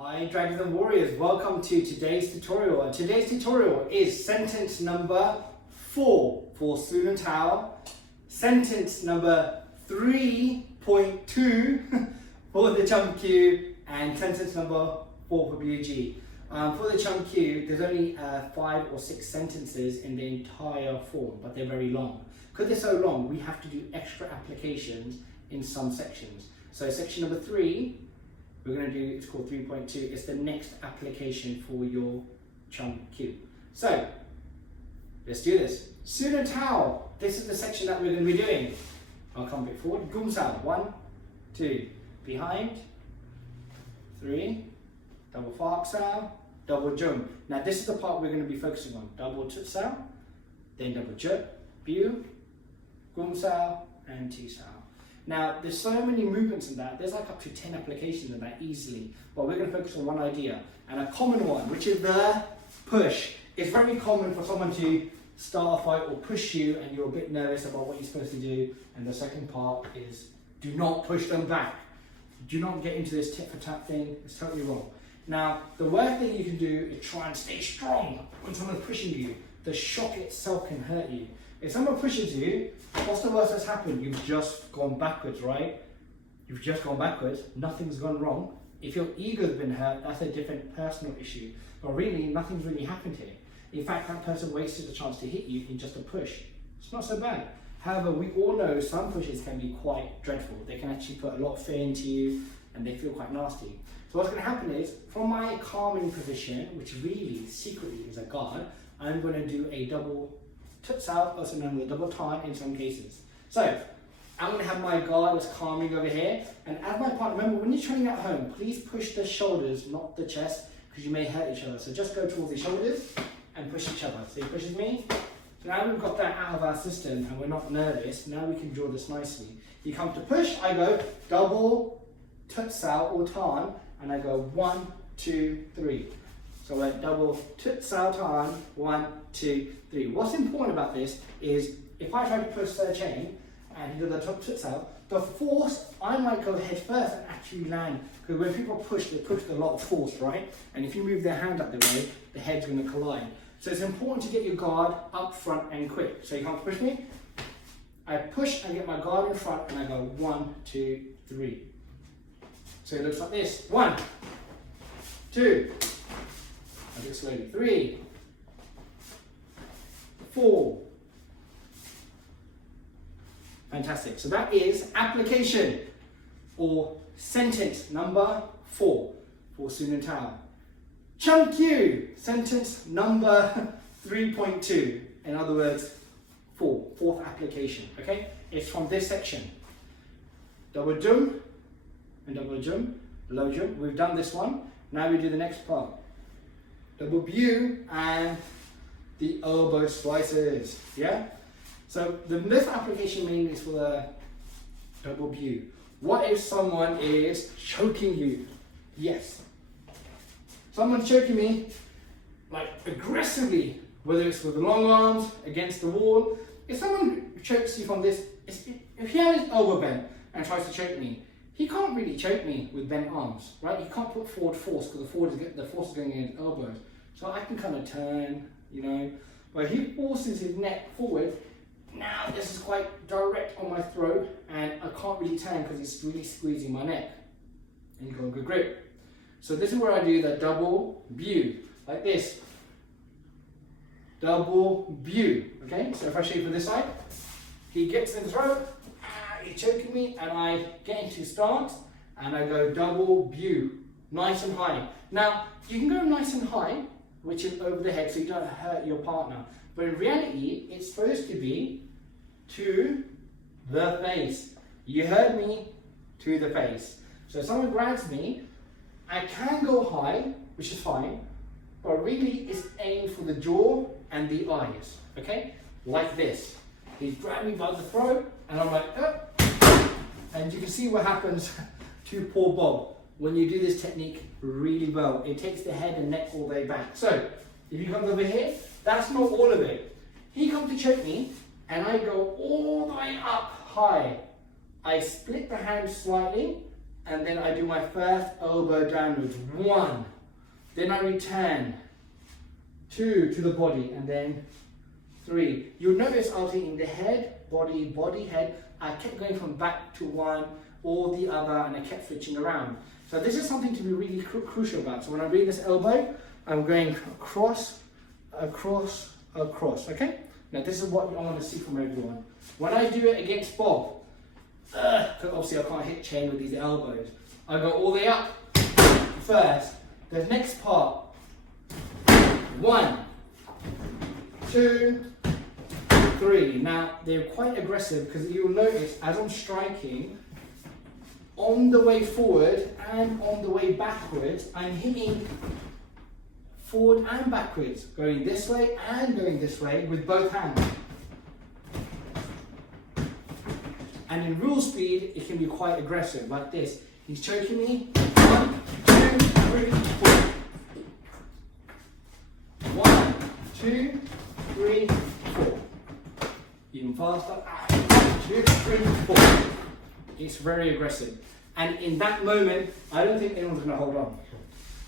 Hi Dragons and Warriors, welcome to today's tutorial. And today's tutorial is sentence number 4 for Sun and Tao, sentence number 3.2 for the Chum Q, and sentence number 4 for BUG. For the Chum Q, there's only 5 or 6 sentences in the entire form, but they're very long. Because they're so long, we have to do extra applications in some sections. So section number 3, we're going to do, it's called 3.2, it's the next application for your Chum Q. So, let's do this. Sun and Tao, this is the section that we're going to be doing. I'll come a bit forward. Gum Sao, 1, 2, behind, 3, double Fak Sao, double Jum. Now this is the part we're going to be focusing on. Double Tut Sao, then double Jut, Bu, Gum Sao, and Ti Sao. Now, there's so many movements in that, there's like up to 10 applications in that easily, but we're going to focus on one idea, and a common one, which is the push. It's very common for someone to start a fight or push you, and you're a bit nervous about what you're supposed to do, and the second part is, do not push them back. Do not get into this tit for tat thing, it's totally wrong. Now, the worst thing you can do is try and stay strong when someone's pushing you. The shock itself can hurt you. If someone pushes you, what's the worst that's happened? You've just gone backwards, right? You've just gone backwards, nothing's gone wrong. If your ego's been hurt, that's a different personal issue. But really, nothing's really happened here. In fact, that person wasted the chance to hit you in just a push. It's not so bad. However, we all know some pushes can be quite dreadful. They can actually put a lot of fear into you, and they feel quite nasty. So what's going to happen is, from my calming position, which really, secretly is a guard, I'm going to do a double Tut Sao, also known as a double Tan in some cases. So, I'm going to have my guard as calming over here, and as my partner, remember when you're training at home, please push the shoulders, not the chest, because you may hurt each other. So just go towards the shoulders and push each other. So he pushes me. So now we've got that out of our system and we're not nervous, now we can draw this nicely. You come to push, I go double Tut Sao or Tan, and I go 1, 2, 3. So we're double Tut Sao Tan, 1, 2, 3. What's important about this is if I try to push the chain and he does the Tut Sao, the force, I might go head first and actually land. Because when people push, they push with a lot of force, right? And if you move their hand up the way, the head's going to collide. So it's important to get your guard up front and quick. So you can't push me. I push and get my guard in front and I go 1, 2, 3. So it looks like this. 1, 2. I do it slowly. 3, 4. Fantastic. So that is application or sentence number 4 for Sun and Tao. Chum Q, sentence number 3.2. In other words, 4th application. Okay? It's from this section. Double Jum and double Jum, low Jum. We've done this one. Now we do the next part. Double Bu and the elbow slices. Yeah? So this application mainly is for the double Bu. What if someone is choking you? Yes. Someone's choking me, like aggressively, whether it's with the long arms, against the wall. If someone chokes you from this, if he has his elbow bent and tries to choke me, he can't really choke me with bent arms, right? He can't put forward force because the force is going in his elbows. So I can kind of turn, you know. But he forces his neck forward. Now this is quite direct on my throat and I can't really turn because he's really squeezing my neck. And you got a good grip. So this is where I do the double Bu, like this. Double Bu, okay? So if I show you from this side, he gets in the throat, he's choking me, and I get into stance, and I go double Bu, nice and high. Now, you can go nice and high, which is over the head, so you don't hurt your partner. But in reality, it's supposed to be to the face. You heard me, to the face. So if someone grabs me, I can go high, which is fine, but really it's aimed for the jaw and the eyes, okay? Like this. He's grabbed me by the throat, and I'm like, oh. And you can see what happens to poor Bob when you do this technique really well. It takes the head and neck all the way back. So, if he comes over here, that's not all of it. He comes to choke me, and I go all the way up high. I split the hand slightly, and then I do my first elbow downwards. 1. Then I return. 2 to the body, and then 3. You'll notice I was hitting the head, body, body, head. I kept going from back to one or the other, and I kept switching around. So this is something to be really crucial about. So when I'm doing this elbow, I'm going across, across, across, okay? Now this is what I want to see from everyone. When I do it against Bob, because obviously I can't hit chain with these elbows, I go all the way up first. The next part, 1, 2, 3. Now they're quite aggressive because you'll notice as I'm striking, on the way forward and on the way backwards, I'm hitting forward and backwards, going this way and going this way with both hands. And in rule speed, it can be quite aggressive, like this. He's choking me. 1, 2, 3, 4. 1, 2, 3, 4. Even faster. 1, 2, 3, 4. It's very aggressive. And in that moment, I don't think anyone's going to hold on.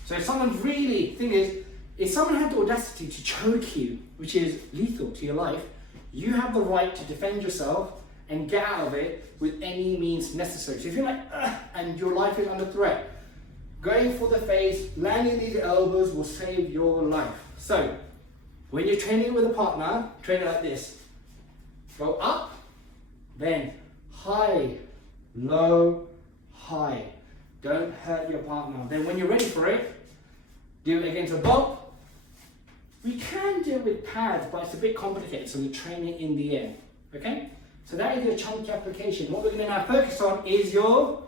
So if someone really, thing is, if someone had the audacity to choke you, which is lethal to your life, you have the right to defend yourself and get out of it with any means necessary. So if you're like, and your life is under threat, going for the face, landing these elbows will save your life. So when you're training with a partner, train it like this. Go up, then high, low, high. Don't hurt your partner. Then when you're ready for it, do it against a Bob. We can do it with pads, but it's a bit complicated, so we train it in the air. Okay? So that is your chunky application. What we're going to now focus on is your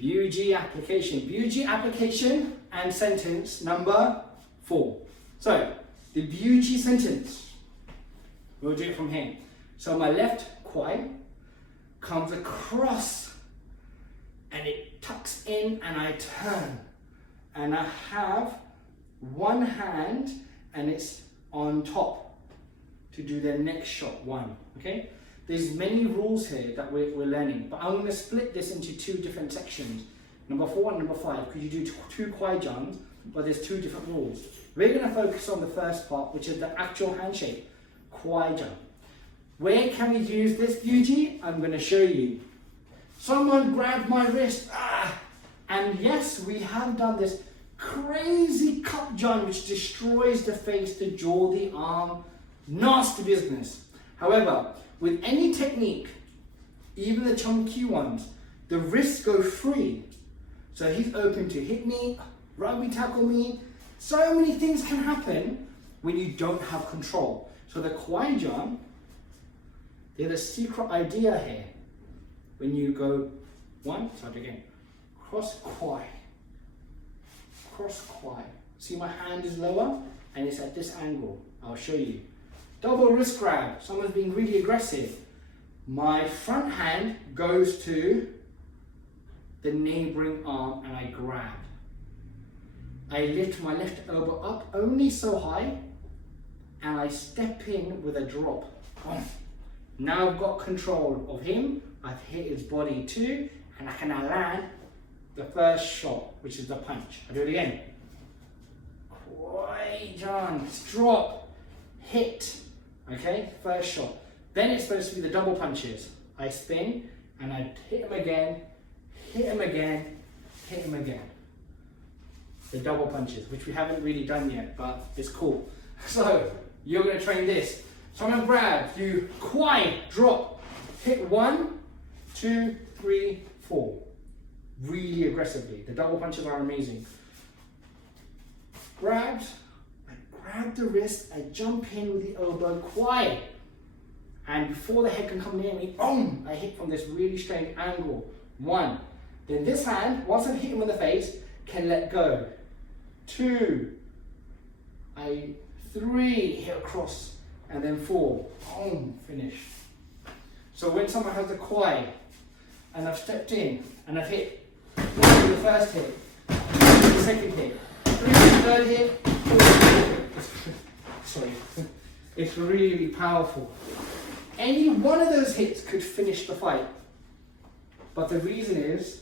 BUG application. BUG application and sentence number 4. So, the BUG sentence, we'll do it from here. So my left quad comes across and it tucks in and I turn. And I have one hand and it's on top to do the next shot, 1, okay? There's many rules here that we're learning, but I'm going to split this into 2 different sections, number 4 and number 5, because you do 2 quad jumps, but there's 2 different rules. We're going to focus on the first part, which is the actual handshake, quad jump. Where can we use this BUG? I'm going to show you. Someone grabbed my wrist, and yes, we have done this crazy cup jump which destroys the face, the jaw, the arm, nasty business. However, with any technique, even the chunky ones, the wrists go free. So he's open to hit me, rugby tackle me. So many things can happen when you don't have control. So the quad jump, there's a secret idea here. When you go 1, start again, cross quad, cross quad. See my hand is lower and it's at this angle. I'll show you. Double wrist grab, someone's being really aggressive. My front hand goes to the neighboring arm and I grab. I lift my left elbow up only so high and I step in with a drop. Now I've got control of him, I've hit his body too, and I can now land the first shot, which is the punch. I'll do it again. Quite John, drop, hit. Okay, first shot. Then it's supposed to be the double punches. I spin and I hit him again, hit him again, hit him again. The double punches, which we haven't really done yet, but it's cool. So you're going to train this. Someone grabs, you quad, drop, hit 1, 2, 3, 4. Really aggressively. The double punches are amazing. Grabs. Grab the wrist, I jump in with the elbow, quad. And before the head can come near me, boom, I hit from this really strange angle. 1. Then this hand, once I've hit him in the face, can let go. 2. 3, hit across. And then 4, boom, finish. So when someone has a quad, and I've stepped in, and I've hit, 1 the first hit, 2 the second hit, 3 the third hit, 4 the fourth hit. Sorry, it's really powerful. Any one of those hits could finish the fight. But the reason is,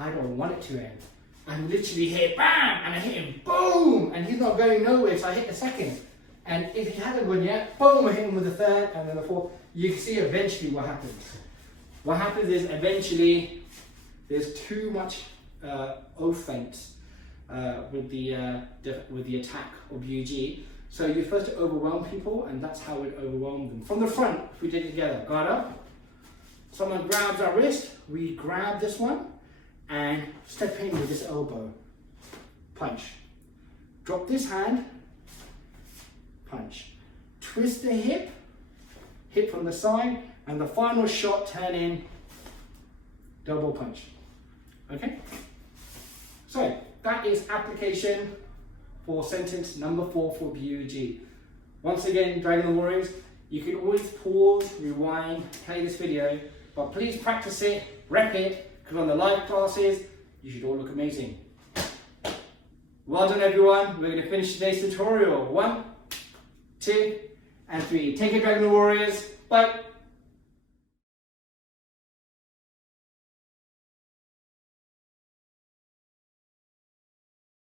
I don't want it to end. I'm literally hit, bam, and I hit him, boom, and he's not going nowhere, so I hit the second. And if he hadn't gone yet, boom, I hit him with the third, and then the fourth. You can see eventually what happens. What happens is eventually there's too much offense with the attack of BUG. So you're supposed to overwhelm people, and that's how we overwhelm them. From the front, if we did it together, guard up. Someone grabs our wrist, we grab this one, and step in with this elbow. Punch. Drop this hand, punch. Twist the hip, hip from the side, and the final shot, turn in, double punch. Okay? So, that is application for sentence number 4 for BUG. Once again, Dragon Warriors, you can always pause, rewind, play this video, but please practice it, rep it, because on the live classes, you should all look amazing. Well done everyone, we're going to finish today's tutorial. 1, 2, and 3. Take care, Dragon Warriors. Bye.